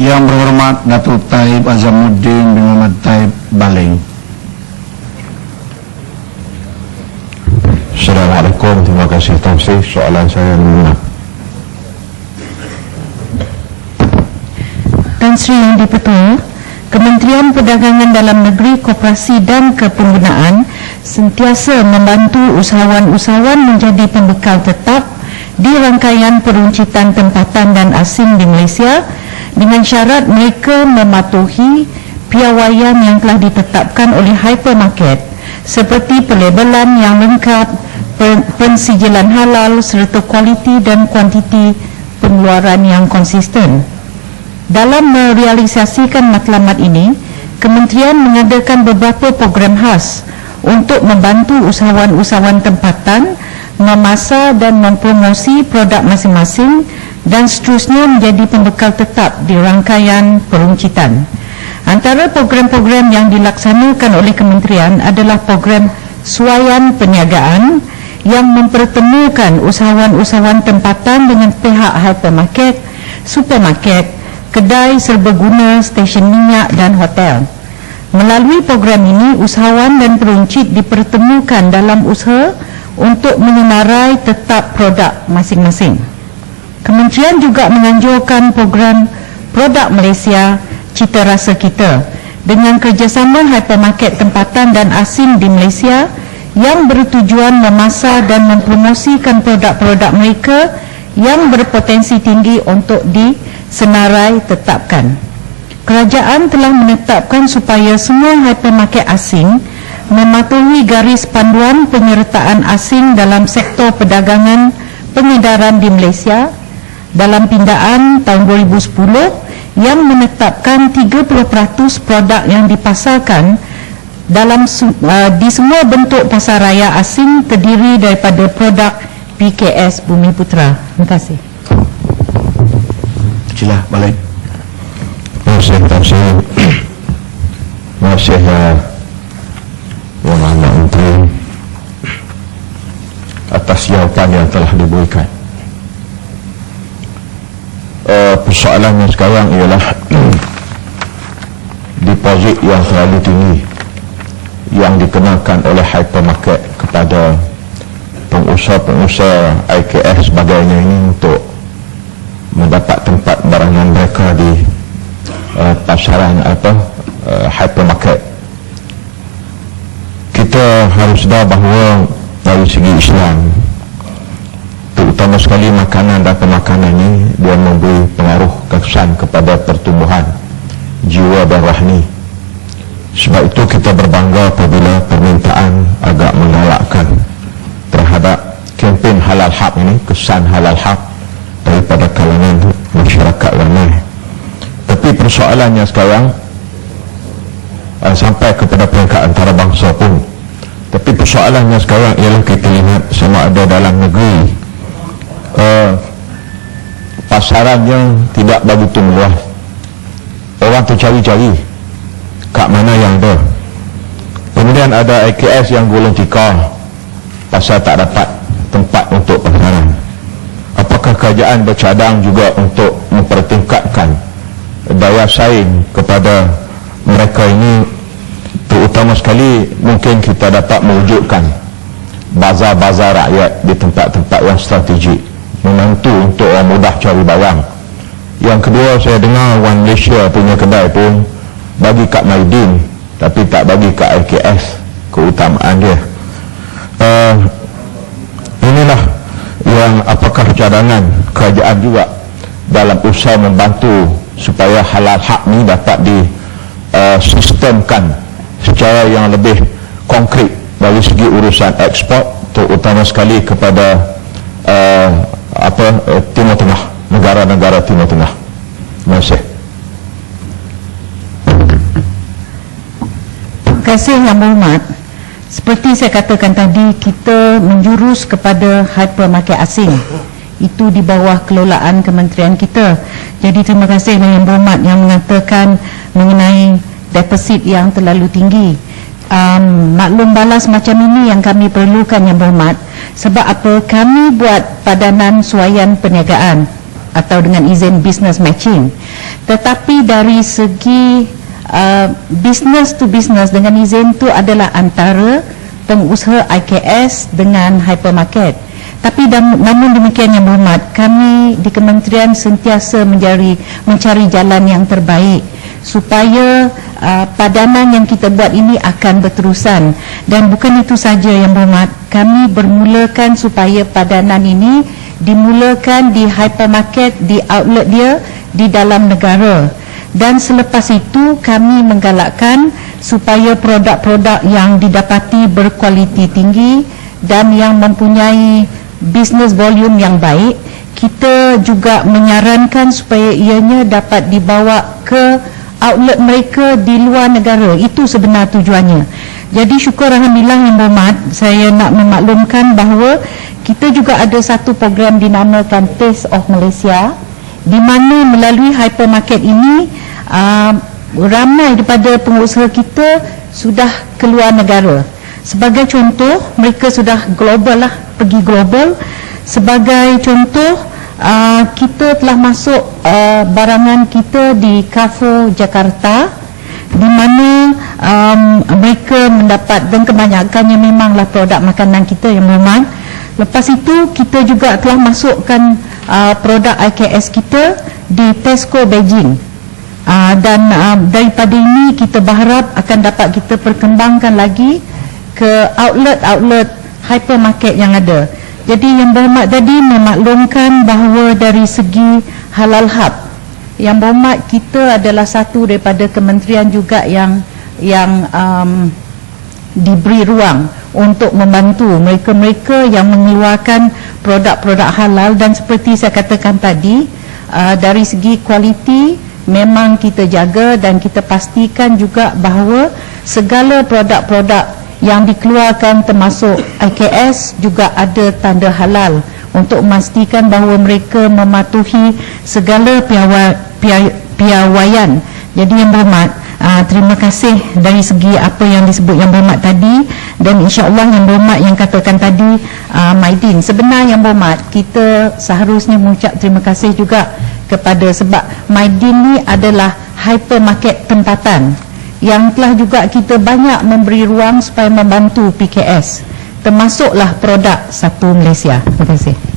Yang berhormat Datuk Taib Azamuddin bin Muhammad Taib Baling. Assalamualaikum, terima kasih Tuan Sri. Soalan saya mengenai Tan Sri Yang di-Pertua, Kementerian Perdagangan Dalam Negeri, Koperasi dan Kepenggunaan sentiasa membantu usahawan-usahawan menjadi pembekal tetap di rangkaian peruncitan tempatan dan asing di Malaysia dengan syarat mereka mematuhi piawaian yang telah ditetapkan oleh hypermarket seperti pelabelan yang lengkap, pen- pensijilan halal serta kualiti dan kuantiti pengeluaran yang konsisten. Dalam merealisasikan matlamat ini, Kementerian mengadakan beberapa program khas untuk membantu usahawan-usahawan tempatan memasar dan mempromosi produk masing-masing dan seterusnya menjadi pembekal tetap di rangkaian peruncitan. Antara program-program yang dilaksanakan oleh kementerian adalah program suayan perniagaan yang mempertemukan usahawan-usahawan tempatan dengan pihak hypermarket, supermarket, kedai serbaguna, stesen minyak dan hotel. Melalui program ini, usahawan dan peruncit dipertemukan dalam usaha untuk menyenarai tetap produk masing-masing. Kementerian juga menganjurkan program Produk Malaysia Cita Rasa Kita dengan kerjasama hypermarket tempatan dan asing di Malaysia yang bertujuan memasar dan mempromosikan produk-produk mereka yang berpotensi tinggi untuk disenarai tetapkan. Kerajaan telah menetapkan supaya semua hypermarket asing mematuhi garis panduan penyertaan asing dalam sektor perdagangan pengedaran di Malaysia dalam pindaan tahun 2010 yang menetapkan 30% produk yang dipasarkan dalam uh, di semua bentuk pasaraya asing terdiri daripada produk PKS Bumi Putra. Terima kasih. Sila Baling. Terima kasih Tuan Sri. Terima kasih uh, Yang Amat Menteri atas jawapan yang telah diberikan. Uh, persoalannya sekarang ialah deposit yang terlalu tinggi yang dikenakan oleh hypermarket kepada pengusaha-pengusaha IKS sebagainya ini untuk mendapat tempat barangan mereka di uh, pasaran apa uh, hypermarket kita harus sedar bahawa dari segi Islam. Terutama sekali makanan dan pemakanan ini dia memberi pengaruh kesan kepada pertumbuhan jiwa dan rahni. Sebab itu kita berbangga apabila permintaan agak menggalakkan terhadap kempen halal hak ini kesan halal hak daripada kalangan masyarakat ramai tapi persoalannya sekarang uh, sampai kepada peringkat antarabangsa pun tapi persoalannya sekarang ialah kita lihat sama ada dalam negeri. Uh, pasarannya tidak begitu meluas. Orang tu cari-cari kat mana yang ada. Kemudian ada AKS yang gulung tikar pasal tak dapat tempat untuk pasaran apakah kerajaan bercadang juga untuk mempertingkatkan daya saing kepada mereka ini terutama sekali mungkin kita dapat mewujudkan bazar-bazar rakyat di tempat-tempat yang strategik. Membantu untuk orang mudah cari barang. Yang kedua saya dengar One Malaysia punya kedai pun bagi kat Maidin tapi tak bagi kat IKS keutamaan dia. Uh, inilah yang apakah cadangan kerajaan juga dalam usaha membantu supaya halal hak ni dapat di uh, sistemkan secara yang lebih konkret dari segi urusan ekspor terutama sekali kepada uh, apa uh, Timur Tengah negara-negara Timur Tengah kasih Terima kasih Yang Berhormat. Seperti saya katakan tadi, kita menjurus kepada hypermarket asing. Itu di bawah kelolaan kementerian kita. Jadi terima kasih Yang Berhormat yang mengatakan mengenai deposit yang terlalu tinggi. Um, maklum balas macam ini yang kami perlukan Yang Berhormat. Sebab apa? Kami buat padanan suayan perniagaan atau dengan izin business matching tetapi dari segi uh, business to business dengan izin tu adalah antara pengusaha IKS dengan hypermarket. Tapi dam, namun demikian yang berhormat, kami di kementerian sentiasa mencari mencari jalan yang terbaik supaya uh, padanan yang kita buat ini akan berterusan. Dan bukan itu saja yang berhormat kami bermulakan supaya padanan ini dimulakan di hypermarket di outlet dia di dalam negara. Dan selepas itu kami menggalakkan supaya produk-produk yang didapati berkualiti tinggi dan yang mempunyai business volume yang baik kita juga menyarankan supaya ianya dapat dibawa ke outlet mereka di luar negara. Itu sebenar tujuannya. Jadi syukur Alhamdulillah yang berhormat saya nak memaklumkan bahawa kita juga ada satu program dinamakan Taste of Malaysia di mana melalui hypermarket ini uh, ramai daripada pengusaha kita sudah keluar negara. Sebagai contoh mereka sudah global lah pergi global. Sebagai contoh uh, kita telah masuk uh, barangan kita di Carrefour Jakarta di mana um, mereka mendapat dan kebanyakannya memanglah produk makanan kita yang berhormat lepas itu kita juga telah masukkan uh, produk IKS kita di Tesco Beijing. Uh, dan uh, daripada ini kita berharap akan dapat kita perkembangkan lagi ke outlet-outlet hypermarket yang ada jadi yang berhormat tadi memaklumkan bahawa dari segi halal hub yang berhormat kita adalah satu daripada kementerian juga yang yang um, diberi ruang untuk membantu mereka-mereka yang mengeluarkan produk-produk halal. Dan seperti saya katakan tadi uh, dari segi kualiti memang kita jaga dan kita pastikan juga bahawa segala produk-produk yang dikeluarkan termasuk IKS juga ada tanda halal untuk memastikan bahawa mereka mematuhi segala piawa, pia, piawaian. Jadi yang berhormat, uh, terima kasih dari segi apa yang disebut yang berhormat tadi dan insya-Allah yang berhormat yang katakan tadi uh, Maidin. Sebenarnya yang berhormat, kita seharusnya mengucap terima kasih juga kepada sebab Maidin ni adalah hypermarket tempatan yang telah juga kita banyak memberi ruang supaya membantu PKS termasuklah produk Satu Malaysia. Terima kasih.